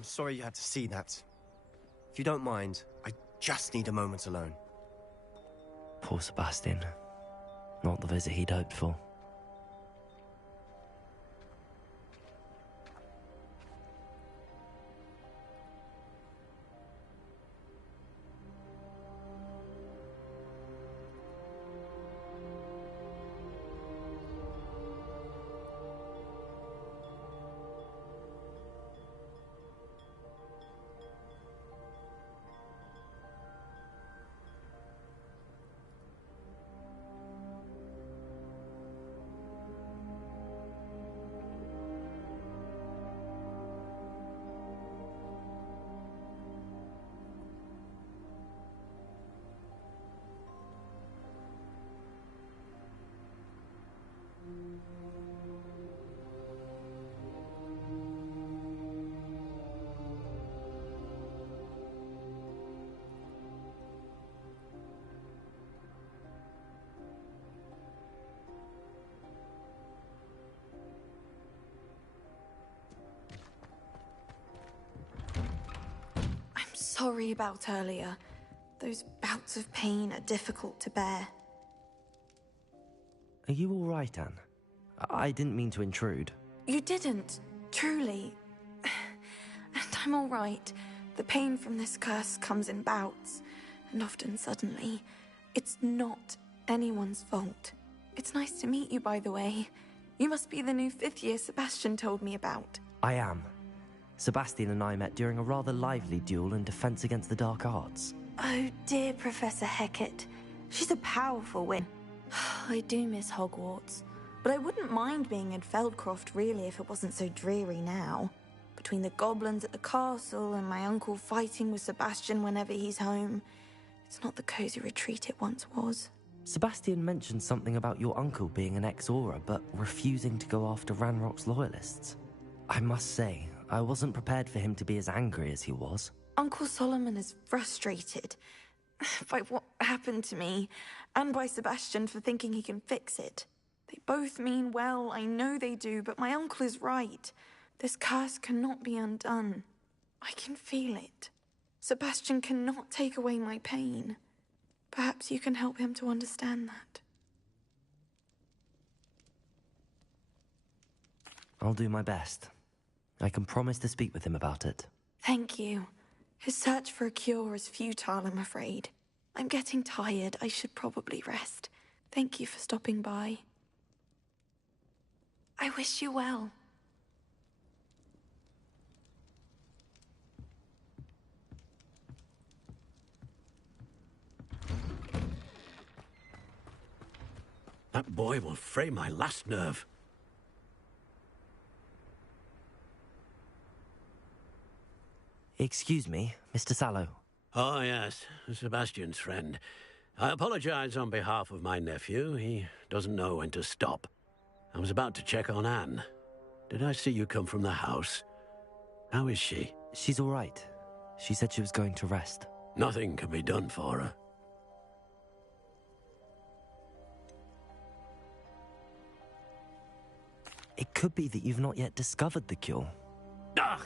I'm sorry you had to see that. If you don't mind, I just need a moment alone. Poor Sebastian. Not the visit he'd hoped for. Sorry about earlier. Those bouts of pain are difficult to bear. Are you all right, Anne? I didn't mean to intrude. You didn't, truly. And I'm all right. The pain from this curse comes in bouts, and often suddenly. It's not anyone's fault. It's nice to meet you, by the way. You must be the new 5th year Sebastian told me about. I am. Sebastian and I met during a rather lively duel in defense against the dark arts. Oh, dear Professor Hecat. She's a powerful win. I do miss Hogwarts, but I wouldn't mind being in Feldcroft, really, if it wasn't so dreary now. Between the goblins at the castle and my uncle fighting with Sebastian whenever he's home, it's not the cozy retreat it once was. Sebastian mentioned something about your uncle being an ex-Auror, but refusing to go after Ranrock's loyalists. I must say, I wasn't prepared for him to be as angry as he was. Uncle Solomon is frustrated by what happened to me, and by Sebastian for thinking he can fix it. They both mean well, I know they do, but my uncle is right. This curse cannot be undone. I can feel it. Sebastian cannot take away my pain. Perhaps you can help him to understand that. I'll do my best. I can promise to speak with him about it. Thank you. His search for a cure is futile, I'm afraid. I'm getting tired. I should probably rest. Thank you for stopping by. I wish you well. That boy will fray my last nerve. Excuse me, Mr. Sallow. Oh, yes, Sebastian's friend. I apologize on behalf of my nephew. He doesn't know when to stop. I was about to check on Anne. Did I see you come from the house? How is she? She's all right. She said she was going to rest. Nothing can be done for her. It could be that you've not yet discovered the cure. Ah,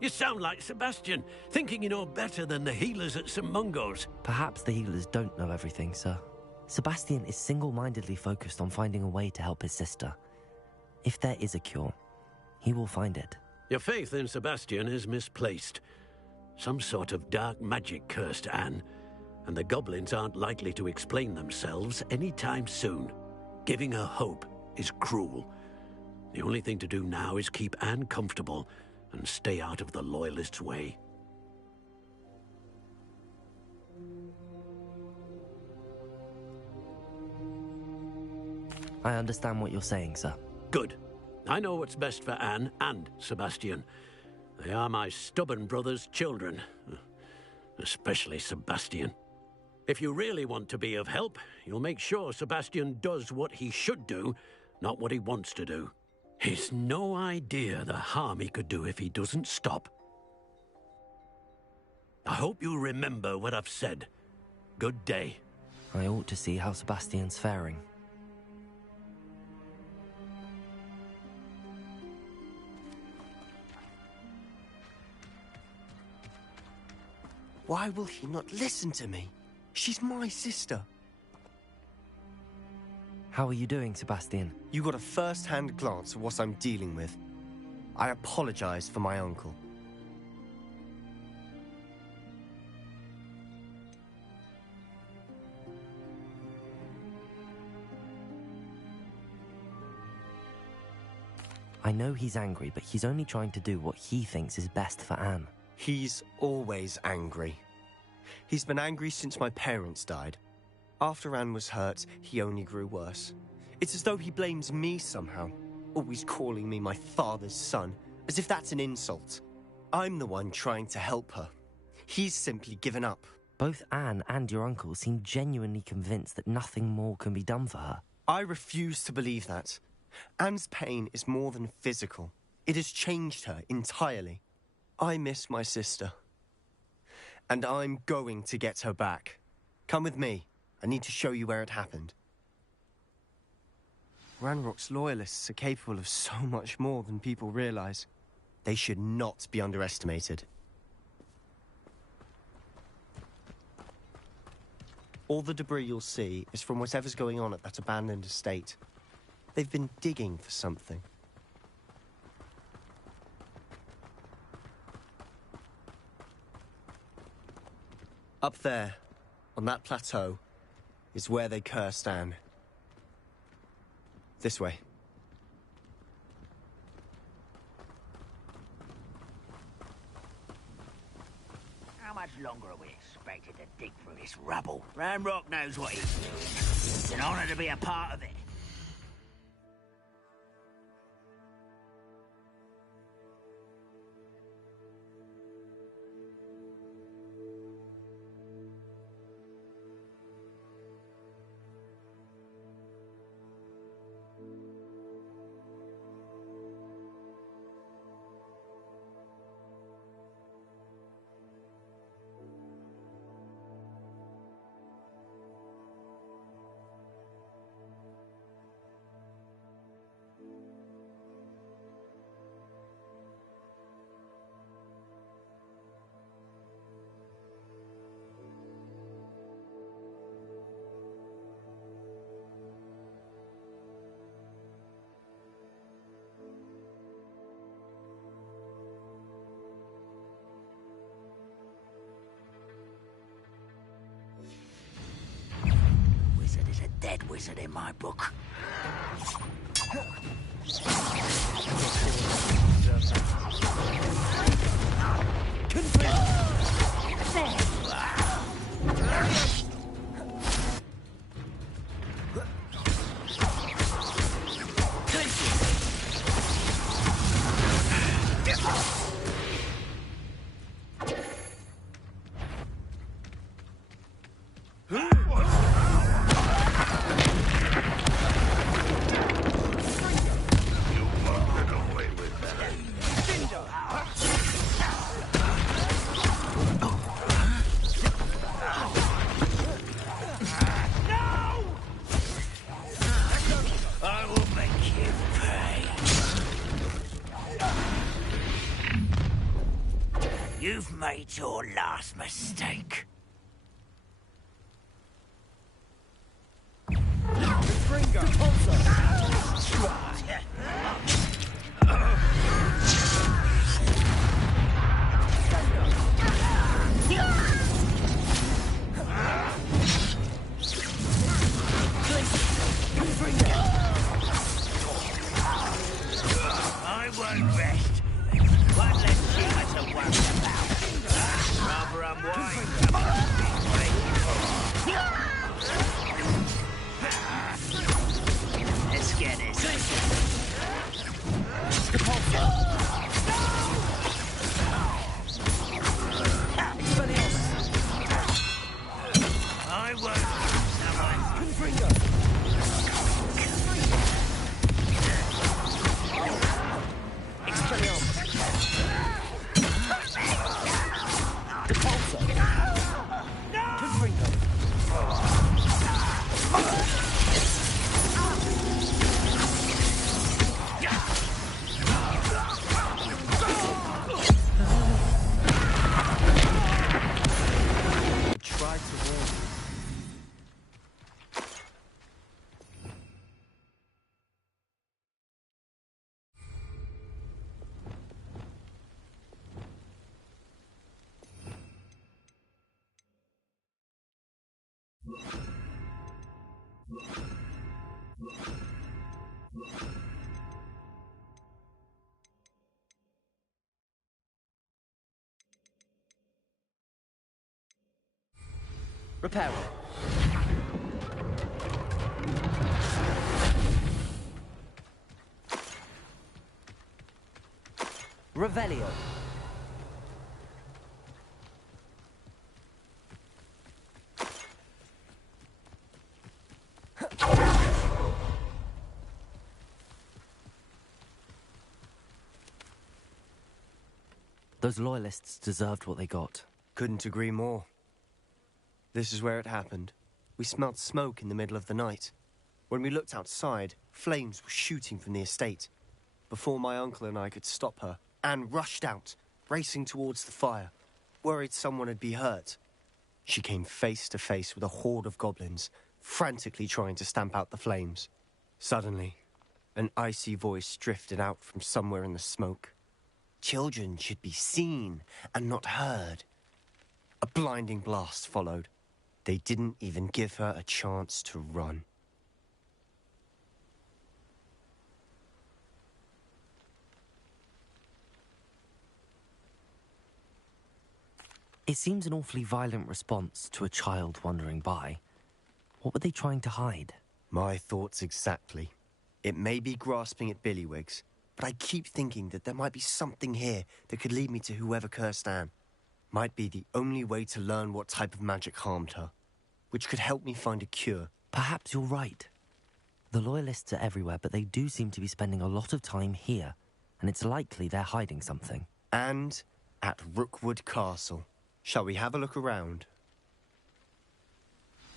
you sound like Sebastian, thinking you know better than the healers at St. Mungo's. Perhaps the healers don't know everything, sir. Sebastian is single-mindedly focused on finding a way to help his sister. If there is a cure, he will find it. Your faith in Sebastian is misplaced. Some sort of dark magic cursed Anne, and the goblins aren't likely to explain themselves anytime soon. Giving her hope is cruel. The only thing to do now is keep Anne comfortable and stay out of the Loyalists' way. I understand what you're saying, sir. Good. I know what's best for Anne and Sebastian. They are my stubborn brother's children. Especially Sebastian. If you really want to be of help, you'll make sure Sebastian does what he should do, not what he wants to do. He's no idea the harm he could do if he doesn't stop. I hope you remember what I've said. Good day. I ought to see how Sebastian's faring. Why will he not listen to me? She's my sister. How are you doing, Sebastian? You got a first-hand glance of what I'm dealing with. I apologize for my uncle. I know he's angry, but he's only trying to do what he thinks is best for Anne. He's always angry. He's been angry since my parents died. After Anne was hurt, he only grew worse. It's as though he blames me somehow, always calling me my father's son, as if that's an insult. I'm the one trying to help her. He's simply given up. Both Anne and your uncle seem genuinely convinced that nothing more can be done for her. I refuse to believe that. Anne's pain is more than physical. It has changed her entirely. I miss my sister. And I'm going to get her back. Come with me. I need to show you where it happened. Ranrock's loyalists are capable of so much more than people realize. They should not be underestimated. All the debris you'll see is from whatever's going on at that abandoned estate. They've been digging for something. Up there, on that plateau, is where they cursed Anne. This way. How much longer are we expected to dig through this rubble? Ranrock knows what he's doing. It's an honor to be a part of it. Dead wizard in my book. You've made your last mistake. I won't rest. One less human to worry about. Rather unwind. Repairing. Revelio. Those loyalists deserved what they got. Couldn't agree more. This is where it happened. We smelled smoke in the middle of the night. When we looked outside, flames were shooting from the estate. Before my uncle and I could stop her, Anne rushed out, racing towards the fire, worried someone had been hurt. She came face to face with a horde of goblins, frantically trying to stamp out the flames. Suddenly, an icy voice drifted out from somewhere in the smoke. Children should be seen and not heard. A blinding blast followed. They didn't even give her a chance to run. It seems an awfully violent response to a child wandering by. What were they trying to hide? My thoughts exactly. It may be grasping at billywhigs, but I keep thinking that there might be something here that could lead me to whoever cursed Anne. Might be the only way to learn what type of magic harmed her, which could help me find a cure. Perhaps you're right. The Loyalists are everywhere, but they do seem to be spending a lot of time here, and it's likely they're hiding something. And at Rookwood Castle. Shall we have a look around?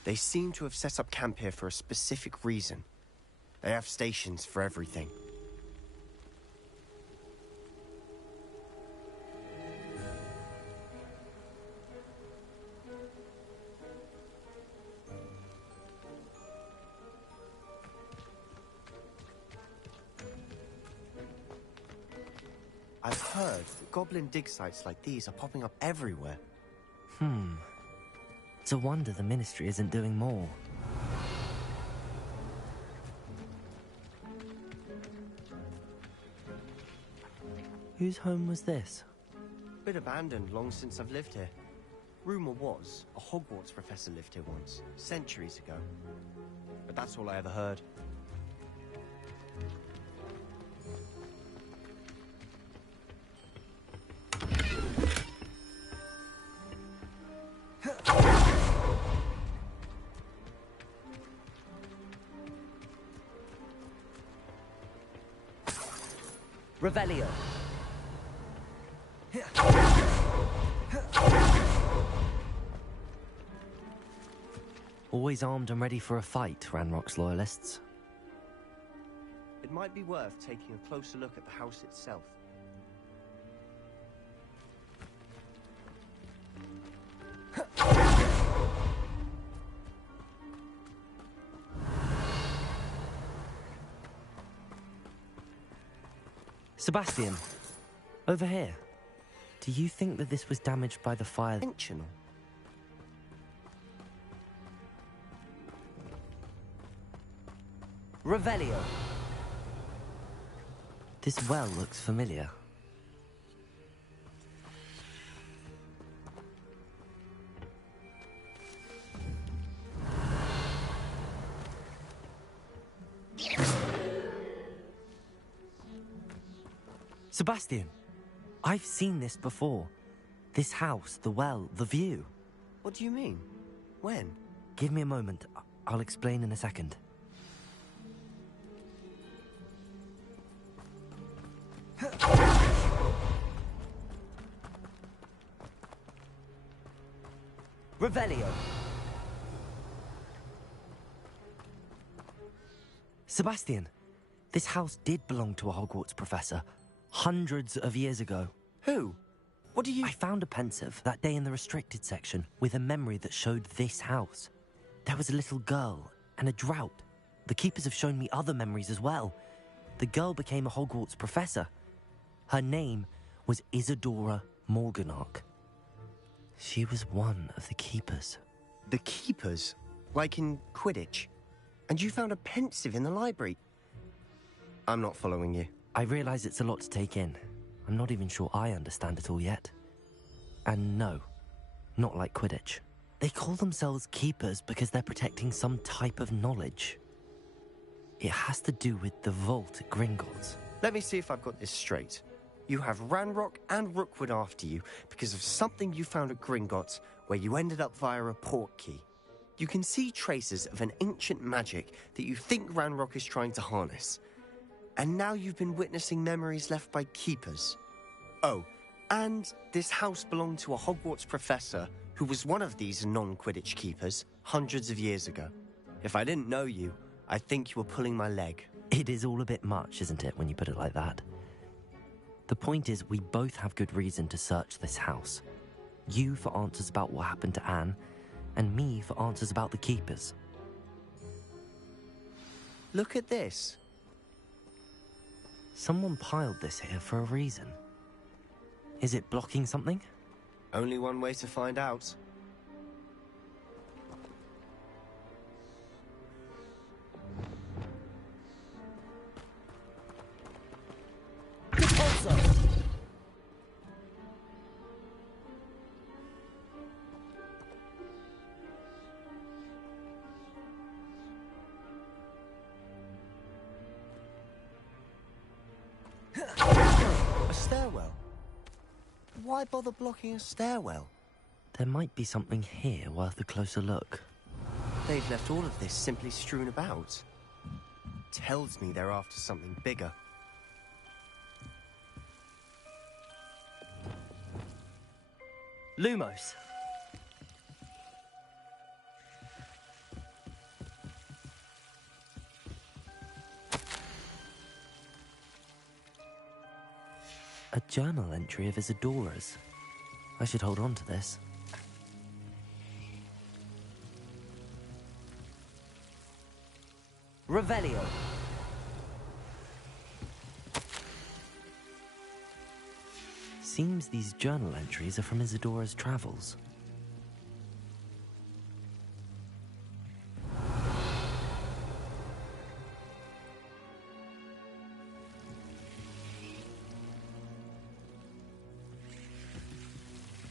They seem to have set up camp here for a specific reason. They have stations for everything. I've heard that goblin dig sites like these are popping up everywhere. It's a wonder the Ministry isn't doing more. Whose home was this? Been abandoned long since I've lived here. Rumor was a Hogwarts professor lived here once, centuries ago. But that's all I ever heard. Revelio. Always armed and ready for a fight, Ranrock's Loyalists. It might be worth taking a closer look at the house itself. Sebastian, over here. Do you think that this was damaged by the fire? Intentional. Revelio. This well looks familiar. Sebastian, I've seen this before. This house, the well, the view. What do you mean? When? Give me a moment. I'll explain in a second. Revelio. Sebastian, this house did belong to a Hogwarts professor. Hundreds of years ago. Who? What do you... I found a pensive that day in the restricted section with a memory that showed this house. There was a little girl and a drought. The keepers have shown me other memories as well. The girl became a Hogwarts professor. Her name was Isadora Morganach. She was one of the keepers. The keepers? Like in Quidditch. And you found a pensive in the library. I'm not following you. I realize it's a lot to take in. I'm not even sure I understand it all yet. And no, not like Quidditch. They call themselves keepers because they're protecting some type of knowledge. It has to do with the vault at Gringotts. Let me see if I've got this straight. You have Ranrock and Rookwood after you because of something you found at Gringotts where you ended up via a port key. You can see traces of an ancient magic that you think Ranrock is trying to harness. And now you've been witnessing memories left by keepers. Oh, and this house belonged to a Hogwarts professor who was one of these non-Quidditch keepers hundreds of years ago. If I didn't know you, I'd think you were pulling my leg. It is all a bit much, isn't it, when you put it like that? The point is, we both have good reason to search this house. You for answers about what happened to Anne, and me for answers about the keepers. Look at this. Someone piled this here for a reason. Is it blocking something? Only one way to find out. A stairwell? Why bother blocking a stairwell? There might be something here worth a closer look. They've left all of this simply strewn about. Tells me they're after something bigger. Lumos! A journal entry of Isadora's. I should hold on to this. Revelio. Seems these journal entries are from Isadora's travels.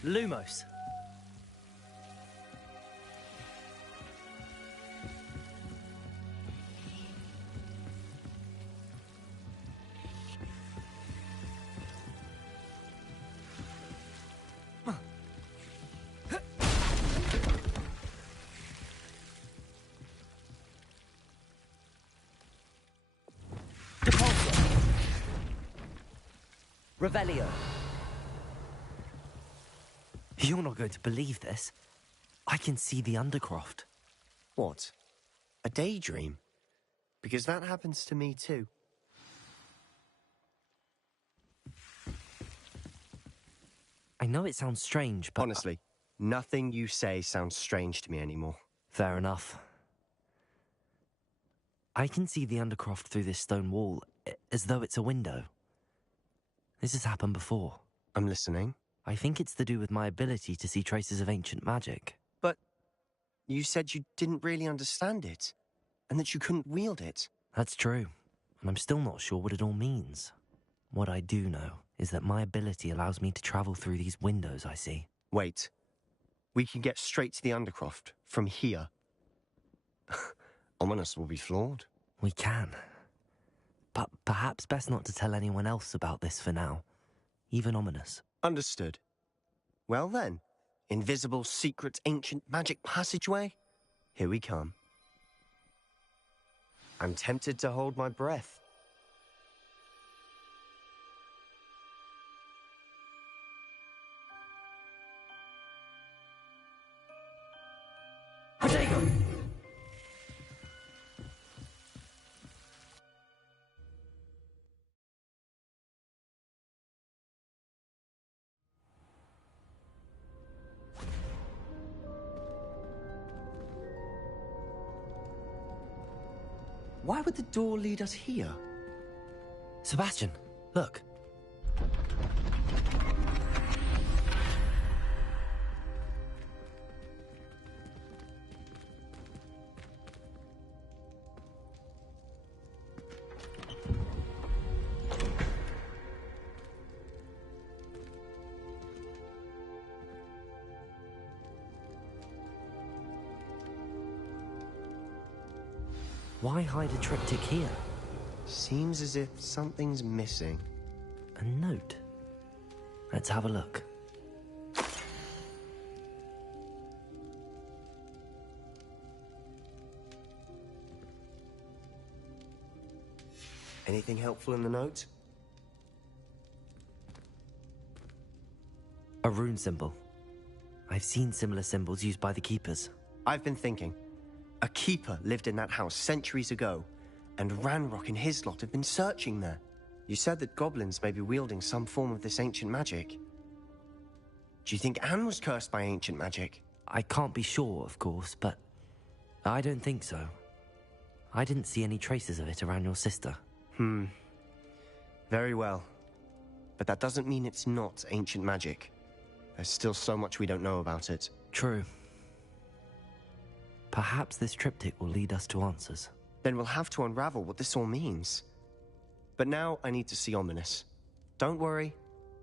Lumos. Revelio. You're not going to believe this. I can see the Undercroft. What? A daydream? Because that happens to me too. I know it sounds strange, but... Honestly, nothing you say sounds strange to me anymore. Fair enough. I can see the Undercroft through this stone wall, as though it's a window. This has happened before. I'm listening. I think it's to do with my ability to see traces of ancient magic. But you said you didn't really understand it, and that you couldn't wield it. That's true, and I'm still not sure what it all means. What I do know is that my ability allows me to travel through these windows I see. Wait. We can get straight to the Undercroft from here. Ominous will be flawed. We can. But perhaps best not to tell anyone else about this for now. Even Ominous. Understood. Well then, invisible, secret, ancient magic passageway? Here we come. I'm tempted to hold my breath. Protego! Why would the door lead us here? Sebastian, look. Why hide a triptych here? Seems as if something's missing. A note. Let's have a look. Anything helpful in the note? A rune symbol. I've seen similar symbols used by the keepers. I've been thinking. A keeper lived in that house centuries ago, and Ranrock and his lot have been searching there. You said that goblins may be wielding some form of this ancient magic. Do you think Anne was cursed by ancient magic? I can't be sure, of course, but I don't think so. I didn't see any traces of it around your sister. Very well. But that doesn't mean it's not ancient magic. There's still so much we don't know about it. True. Perhaps this triptych will lead us to answers. Then we'll have to unravel what this all means. But now I need to see Ominous. Don't worry,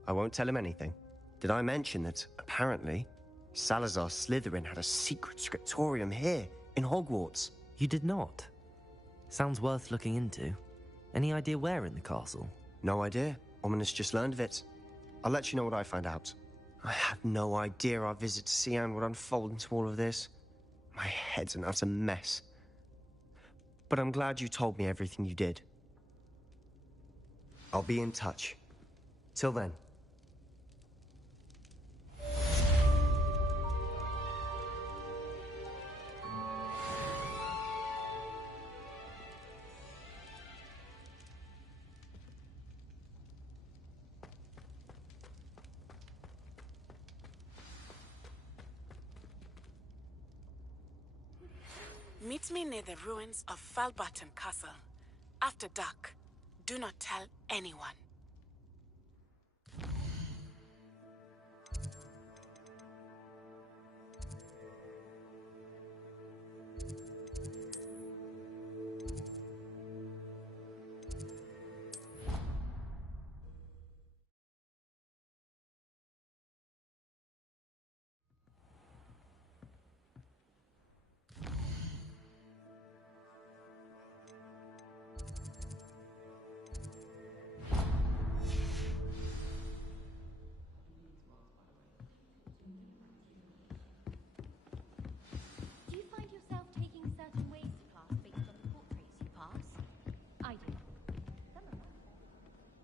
I won't tell him anything. Did I mention that, apparently, Salazar Slytherin had a secret scriptorium here, in Hogwarts? You did not? Sounds worth looking into. Any idea where in the castle? No idea. Ominous just learned of it. I'll let you know what I find out. I had no idea our visit to Cian would unfold into all of this. My head's an utter mess. But I'm glad you told me everything you did. I'll be in touch. Till then. Meet me near the ruins of Falbaton Castle. After dark. Do not tell anyone.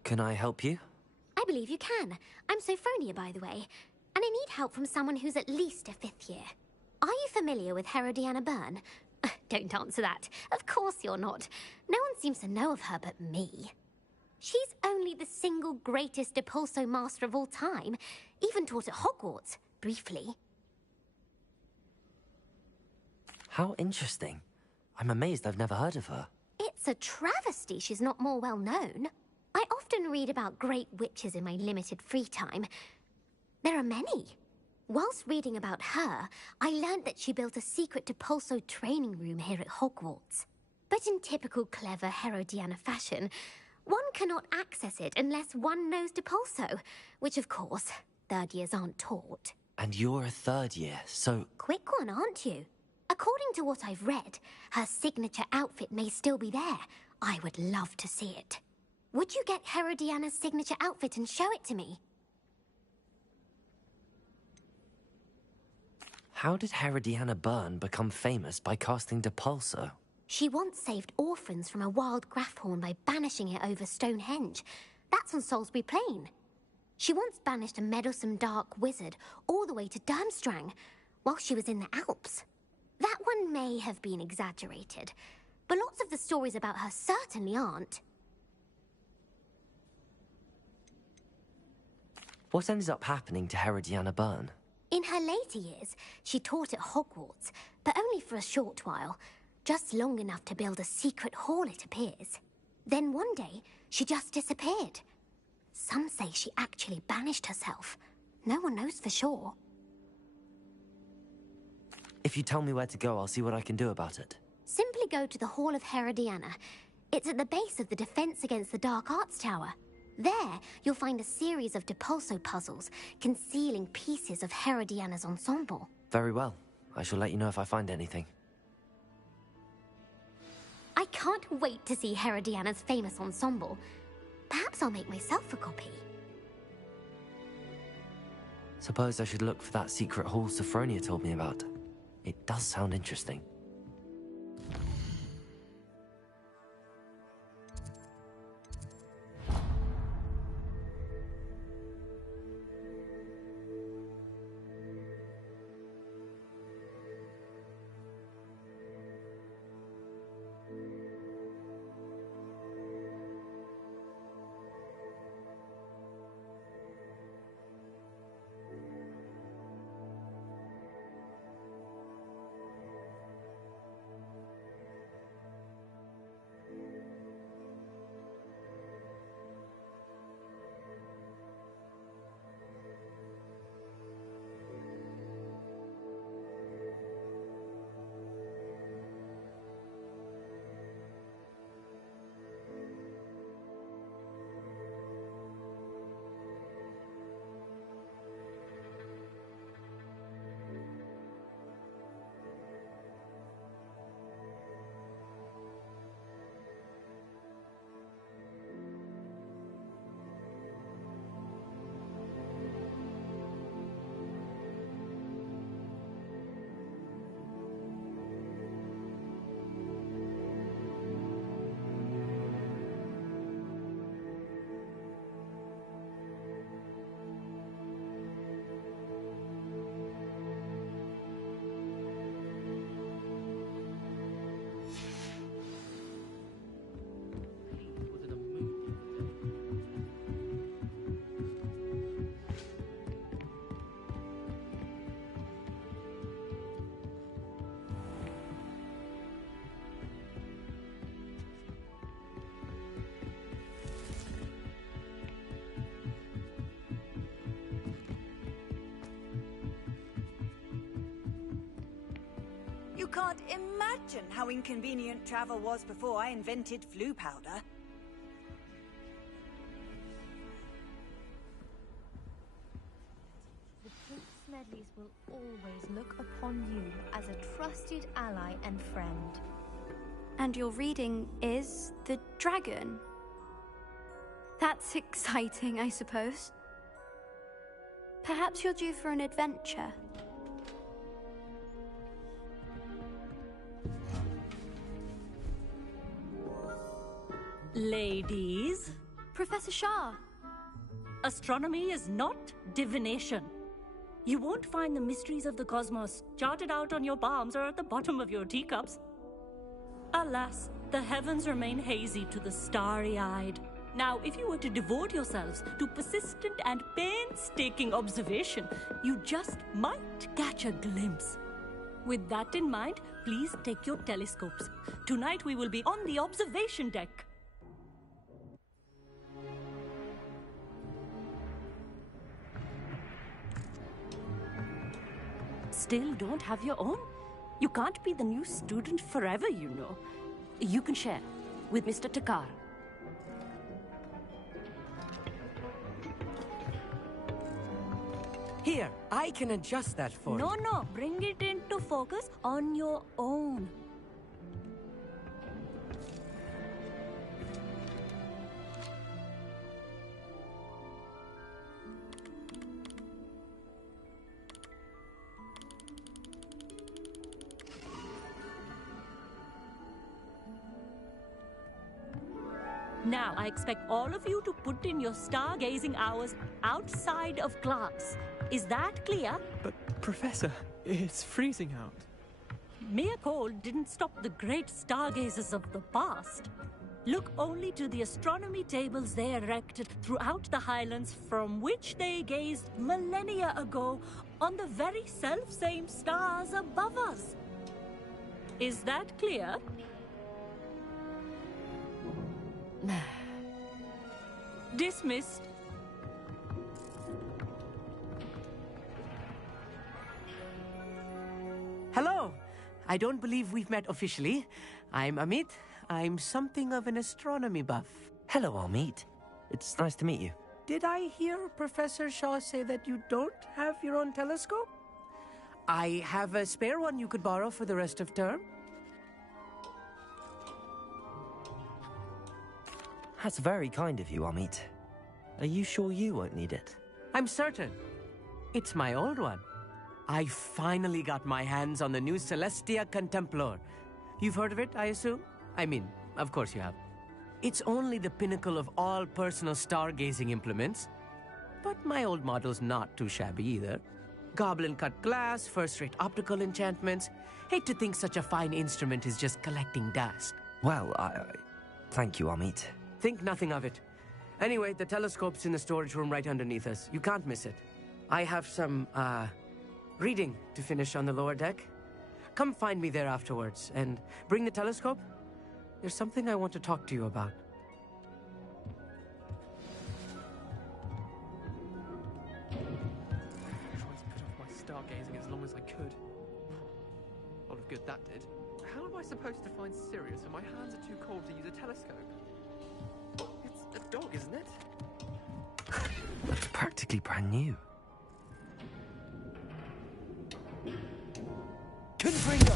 Can I help you? I believe you can. I'm Sophronia, by the way, and I need help from someone who's at least a 5th year. Are you familiar with Herodiana Byrne? Don't answer that. Of course you're not. No one seems to know of her but me. She's only the single greatest Depulso master of all time, even taught at Hogwarts, briefly. How interesting. I'm amazed I've never heard of her. It's a travesty she's not more well known. I often read about great witches in my limited free time. There are many. Whilst reading about her, I learned that she built a secret Depulso training room here at Hogwarts. But in typical clever Herodiana fashion, one cannot access it unless one knows Depulso, which of course, 3rd years aren't taught. And you're a 3rd year, so... Quick one, aren't you? According to what I've read, her signature outfit may still be there. I would love to see it. Would you get Herodiana's signature outfit and show it to me? How did Herodiana Byrne become famous by casting Depulso? She once saved orphans from a wild Grafhorn by banishing it over Stonehenge. That's on Salisbury Plain. She once banished a meddlesome dark wizard all the way to Durmstrang while she was in the Alps. That one may have been exaggerated, but lots of the stories about her certainly aren't. What ended up happening to Herodiana Byrne? In her later years, she taught at Hogwarts, but only for a short while. Just long enough to build a secret hall, it appears. Then one day, she just disappeared. Some say she actually banished herself. No one knows for sure. If you tell me where to go, I'll see what I can do about it. Simply go to the Hall of Herodiana. It's at the base of the Defense Against the Dark Arts Tower. There, you'll find a series of Depulso puzzles concealing pieces of Herodiana's ensemble. Very well. I shall let you know if I find anything. I can't wait to see Herodiana's famous ensemble. Perhaps I'll make myself a copy. Suppose I should look for that secret hall Sophronia told me about. It does sound interesting. You can't imagine how inconvenient travel was before I invented flu powder. The Prince Smedleys will always look upon you as a trusted ally and friend. And your reading is the dragon. That's exciting, I suppose. Perhaps you're due for an adventure. Ladies, Professor Shah. astronomy is not divination. You won't find the mysteries of the cosmos charted out on your palms or at the bottom of your teacups. Alas, the heavens remain hazy to the starry-eyed. Now, if you were to devote yourselves to persistent and painstaking observation, you just might catch a glimpse. With that in mind, please take your telescopes. Tonight we will be on the observation deck. Still don't have your own? You can't be the new student forever, you know. You can share with Mr. Takar. Here, I can adjust that for you. No, bring it into focus on your own. Now, I expect all of you to put in your stargazing hours outside of class. Is that clear? But, Professor, it's freezing out. Mere cold didn't stop the great stargazers of the past. Look only to the astronomy tables they erected throughout the highlands from which they gazed millennia ago on the very self-same stars above us. Is that clear? Dismissed. Hello. I don't believe we've met officially. I'm Amit. I'm something of an astronomy buff. Hello, Amit. It's nice to meet you. Did I hear Professor Shaw say that you don't have your own telescope? I have a spare one you could borrow for the rest of term. That's very kind of you, Amit. Are you sure you won't need it? I'm certain. It's my old one. I finally got my hands on the new Celestia Contemplar. You've heard of it, I assume? I mean, of course you have. It's only the pinnacle of all personal stargazing implements. But my old model's not too shabby either. Goblin-cut glass, first-rate optical enchantments. Hate to think such a fine instrument is just collecting dust. Well, thank you, Amit. Think nothing of it. Anyway, the telescope's in the storage room right underneath us. You can't miss it. I have some, reading to finish on the lower deck. Come find me there afterwards, and bring the telescope. There's something I want to talk to you about. I tried to put off my stargazing as long as I could. A lot of good that did. How am I supposed to find Sirius when my hands are too cold to use a telescope? It's a dog, isn't it? It's practically brand new. Confringo!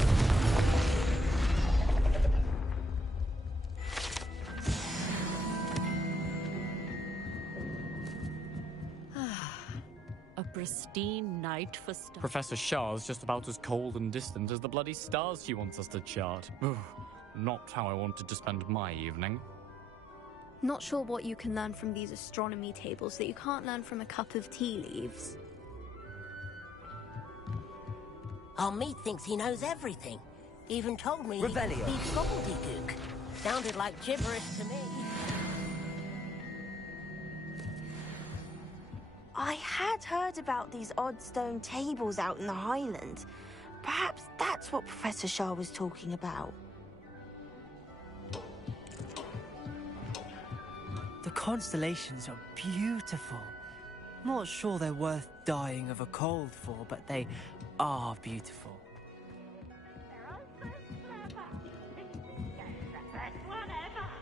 A pristine night for stars. Professor Shah's just about as cold and distant as the bloody stars she wants us to chart. Ugh, not how I wanted to spend my evening. Not sure what you can learn from these astronomy tables that you can't learn from a cup of tea leaves. Amit thinks he knows everything. Even told me Revelio. he's gobbledygook. Sounded like gibberish to me. I had heard about these odd stone tables out in the Highlands. Perhaps that's what Professor Shah was talking about. The constellations are beautiful. Not sure they're worth dying of a cold for, but they are beautiful.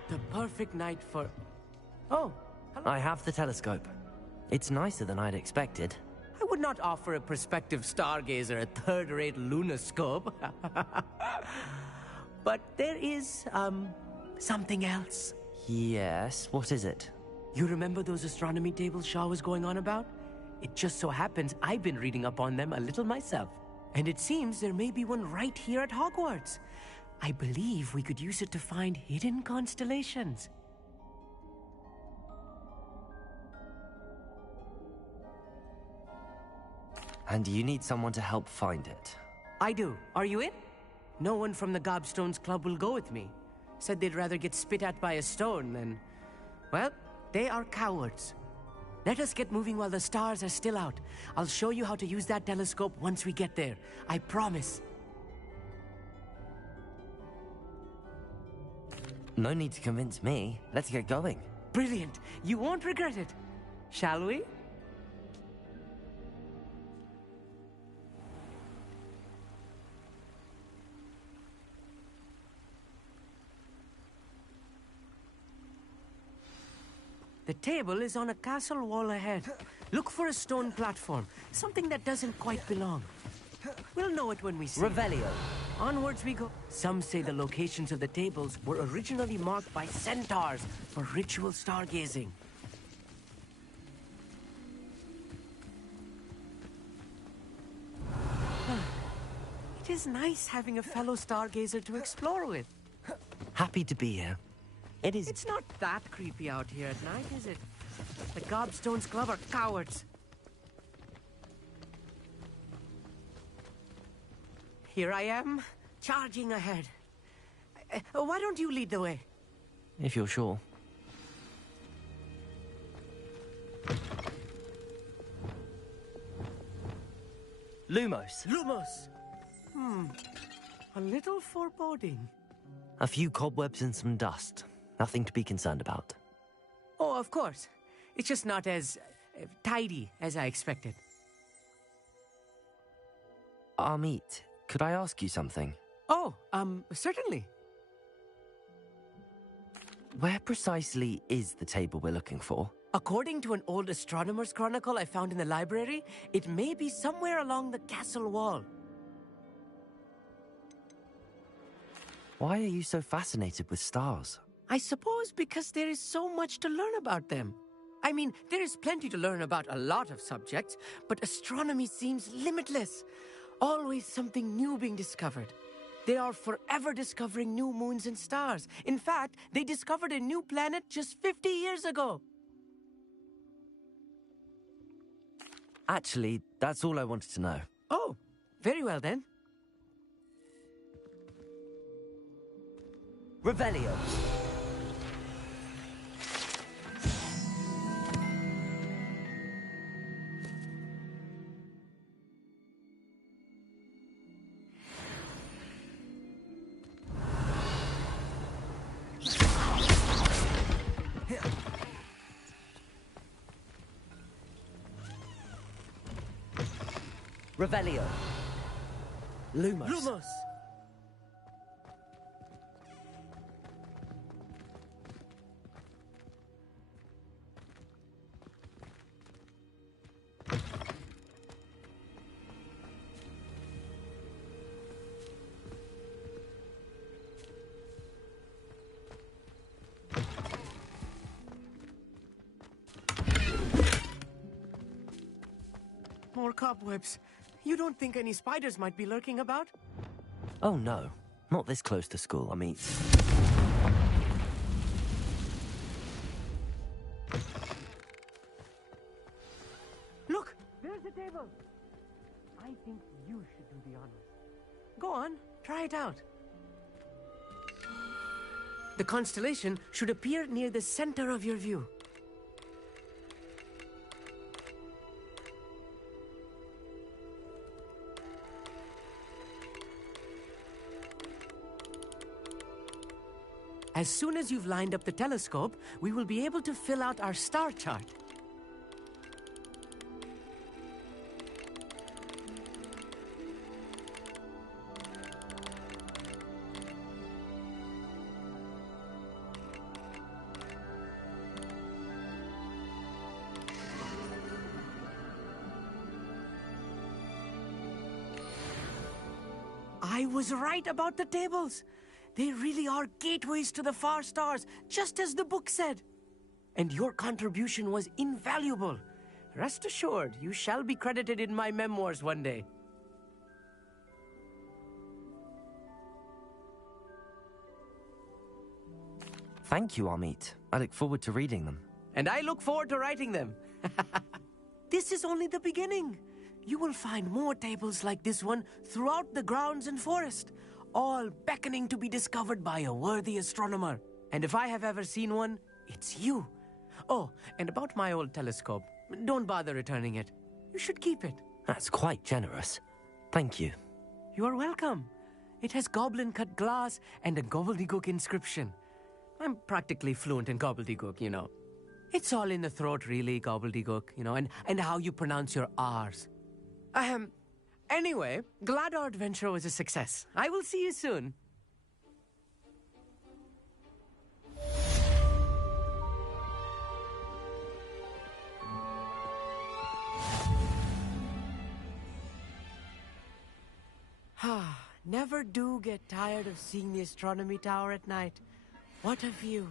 The perfect night for... Oh, hello. I have the telescope. It's nicer than I'd expected. I would not offer a prospective stargazer a third-rate lunoscope. But there is, something else. Yes, what is it? You remember those astronomy tables Shah was going on about? It just so happens I've been reading up on them a little myself. And it seems there may be one right here at Hogwarts. I believe we could use it to find hidden constellations. And you need someone to help find it. I do. Are you in? No one from the Gobstones Club will go with me. Said they'd rather get spit at by a stone than... Well, they are cowards. Let us get moving while the stars are still out. I'll show you how to use that telescope once we get there. I promise. No need to convince me. Let's get going. Brilliant. You won't regret it. Shall we? The table is on a castle wall ahead. Look for a stone platform, something that doesn't quite belong. We'll know it when we see it. Revelio. Onwards we go. Some say the locations of the tables were originally marked by centaurs for ritual stargazing. It is nice having a fellow stargazer to explore with. Happy to be here. It is... It's not that creepy out here at night, is it? The Gobstones Club are cowards. Here I am, charging ahead. Why don't you lead the way? If you're sure. Lumos. Lumos! A little foreboding. A few cobwebs and some dust. Nothing to be concerned about. Oh, of course. It's just not as tidy as I expected. Amit, could I ask you something? Oh, certainly. Where precisely is the table we're looking for? According to an old astronomer's chronicle I found in the library, it may be somewhere along the castle wall. Why are you so fascinated with stars? I suppose because there is so much to learn about them. I mean, there is plenty to learn about a lot of subjects, but astronomy seems limitless. Always something new being discovered. They are forever discovering new moons and stars. In fact, they discovered a new planet just 50 years ago. Actually, that's all I wanted to know. Oh, very well then. Revelio. Revelio. Lumos. Lumos. More cobwebs. You don't think any spiders might be lurking about? Oh no, not this close to school. I mean... Look, there's a table. I think you should do the honors. Go on, try it out. The constellation should appear near the center of your view. As soon as you've lined up the telescope, we will be able to fill out our star chart. I was right about the tables. They really are gateways to the far stars, just as the book said. And your contribution was invaluable. Rest assured, you shall be credited in my memoirs one day. Thank you, Amit. I look forward to reading them. And I look forward to writing them. This is only the beginning. You will find more tables like this one throughout the grounds and forest, all beckoning to be discovered by a worthy astronomer. And if I have ever seen one, it's you. Oh, and about my old telescope, don't bother returning it. You should keep it. That's quite generous. Thank you. You are welcome. It has goblin-cut glass and a gobbledygook inscription. I'm practically fluent in gobbledygook, you know. It's all in the throat, really, gobbledygook, you know, and how you pronounce your R's. Anyway, glad our adventure was a success. I will see you soon. Never do get tired of seeing the astronomy tower at night. What a view.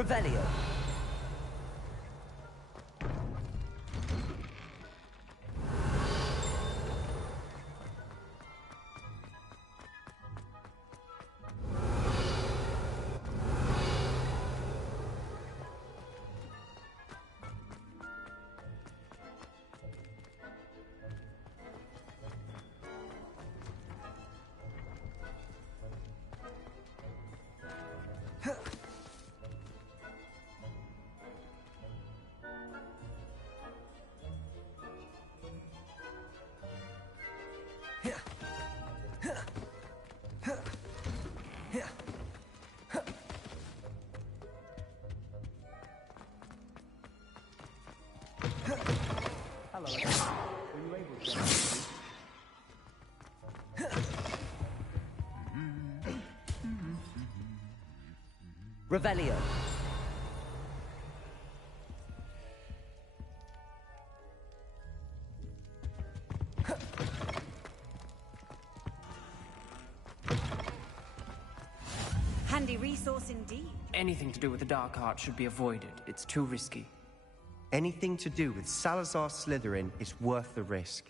Revelio. Revelio. Handy resource indeed. Anything to do with the dark art should be avoided. It's too risky. Anything to do with Salazar Slytherin is worth the risk.